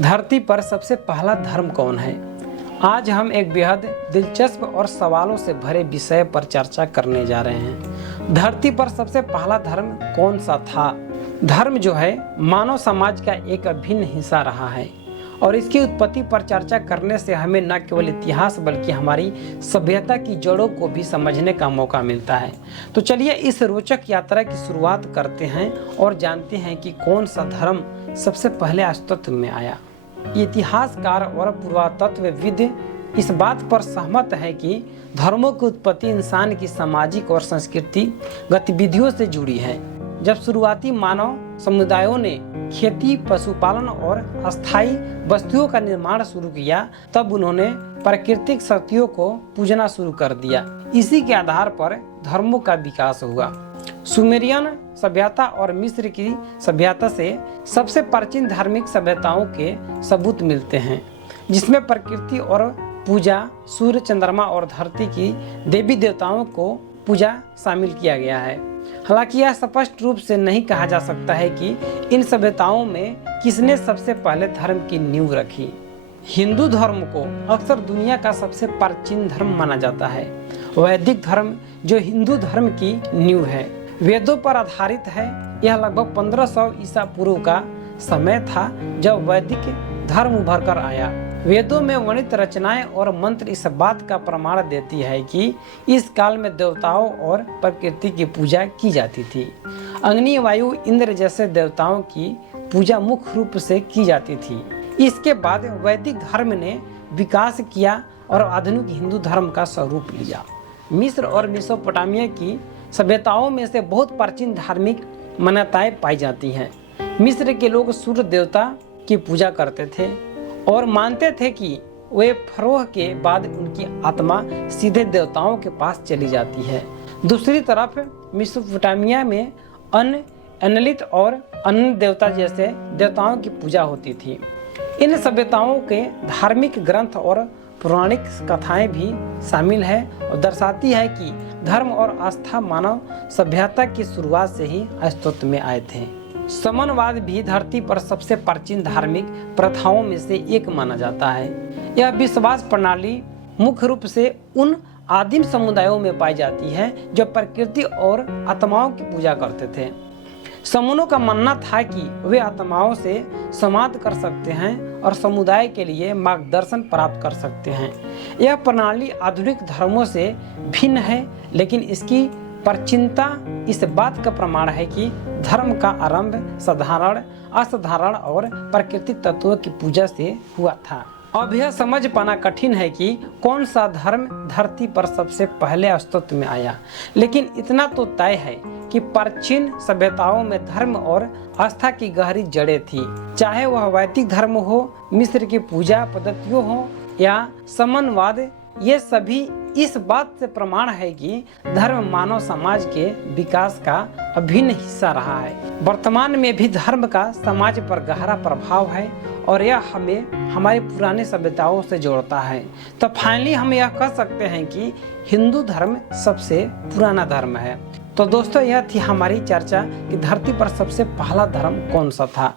धरती पर सबसे पहला धर्म कौन है? आज हम एक बेहद दिलचस्प और सवालों से भरे विषय पर चर्चा करने जा रहे हैं। धरती पर सबसे पहला धर्म कौन सा था? धर्म जो है मानव समाज का एक अभिन्न हिस्सा रहा है और इसकी उत्पत्ति पर चर्चा करने से हमें न केवल इतिहास बल्कि हमारी सभ्यता की जड़ों को भी समझने का मौका मिलता है। तो चलिए इस रोचक यात्रा की शुरुआत करते हैं और जानते हैं कि कौन सा धर्म सबसे पहले अस्तित्व में आया। इतिहासकार और पुरातत्वविद इस बात पर सहमत है कि धर्मों की उत्पत्ति इंसान की सामाजिक और सांस्कृतिक गतिविधियों से जुड़ी है। जब शुरुआती मानव समुदायों ने खेती, पशुपालन और अस्थायी बस्तियों का निर्माण शुरू किया, तब उन्होंने प्राकृतिक शक्तियों को पूजना शुरू कर दिया। इसी के आधार पर धर्मों का विकास हुआ। सुमेरियन सभ्यता और मिस्र की सभ्यता से सबसे प्राचीन धार्मिक सभ्यताओं के सबूत मिलते हैं, जिसमें प्रकृति और पूजा, सूर्य, चंद्रमा और धरती की देवी देवताओं को पूजा शामिल किया गया है। हालांकि यह स्पष्ट रूप से नहीं कहा जा सकता है कि इन सभ्यताओं में किसने सबसे पहले धर्म की नींव रखी। हिंदू धर्म को अक्सर दुनिया का सबसे प्राचीन धर्म माना जाता है। वैदिक धर्म जो हिंदू धर्म की नींव है, वेदों पर आधारित है। यह लगभग 1500 ईसा पूर्व का समय था जब वैदिक धर्म उभर कर आया। वेदों में वर्णित रचनाएं और मंत्र इस बात का प्रमाण देती है कि इस काल में देवताओं और प्रकृति की पूजा की जाती थी। अग्नि, वायु, इंद्र जैसे देवताओं की पूजा मुख्य रूप से की जाती थी। इसके बाद वैदिक धर्म ने विकास किया और आधुनिक हिंदू धर्म का स्वरूप लिया। मिस्र और मेसोपोटामिया की सभ्यताओं में से बहुत प्राचीन धार्मिक मान्यताएं पाई जाती हैं। मिस्र के लोग सूर्य देवता की पूजा करते थे और मानते थे कि वे फरोह के बाद उनकी आत्मा सीधे देवताओं के पास चली जाती है। दूसरी तरफ मेसोपोटामिया में अन्य एनलित और अन्य देवता जैसे देवताओं की पूजा होती थी। इन सभ्यताओं के धार्मिक ग्रंथ और पौराणिक कथाएं भी शामिल है और दर्शाती है कि धर्म और आस्था मानव सभ्यता की शुरुआत से ही अस्तित्व में आए थे। समनवाद भी धरती पर सबसे प्राचीन धार्मिक प्रथाओं में से एक माना जाता है। यह विश्वास प्रणाली मुख्य रूप से उन आदिम समुदायों में पाई जाती है जो प्रकृति और आत्माओं की पूजा करते थे। समूहों का मानना था कि वे आत्माओं से संवाद कर सकते हैं और समुदाय के लिए मार्गदर्शन प्राप्त कर सकते हैं। यह प्रणाली आधुनिक धर्मों से भिन्न है, लेकिन इसकी प्राचीनता इस बात का प्रमाण है कि धर्म का आरंभ साधारण, असाधारण और प्राकृतिक तत्वों की पूजा से हुआ था। अब यह समझ पाना कठिन है कि कौन सा धर्म धरती पर सबसे पहले अस्तित्व में आया, लेकिन इतना तो तय है कि प्राचीन सभ्यताओं में धर्म और आस्था की गहरी जड़ें थी। चाहे वह वैदिक धर्म हो, मिस्र की पूजा पद्धतियों हो या समनवाद, ये सभी इस बात से प्रमाण है कि धर्म मानव समाज के विकास का अभिन्न हिस्सा रहा है। वर्तमान में भी धर्म का समाज पर गहरा प्रभाव है और यह हमें हमारी पुरानी सभ्यताओं से जोड़ता है। तो फाइनली हम यह कह सकते हैं कि हिंदू धर्म सबसे पुराना धर्म है। तो दोस्तों, यह थी हमारी चर्चा कि धरती पर सबसे पहला धर्म कौन सा था।